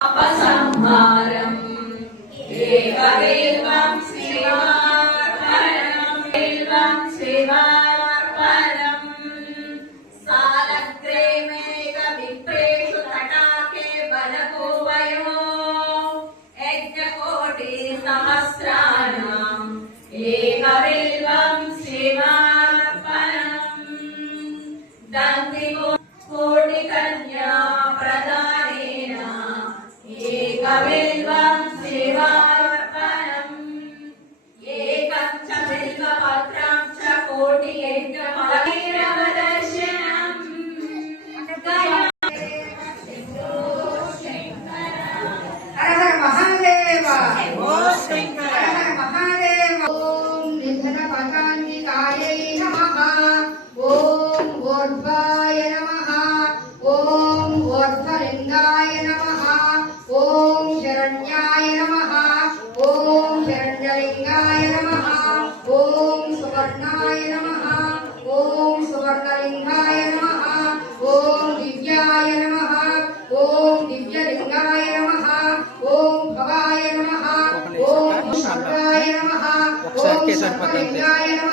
അപസംഹാരം. ദേവദേവം ശിവാർപ്പണം ദേവം ശിവാർപ്പണം സാലഗ്രേമേക വിപ്രേഷു തടാകെ ബലഭൂവയോ യജ്ഞകോടി സഹസ്രാ eso.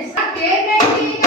Essa queima é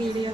video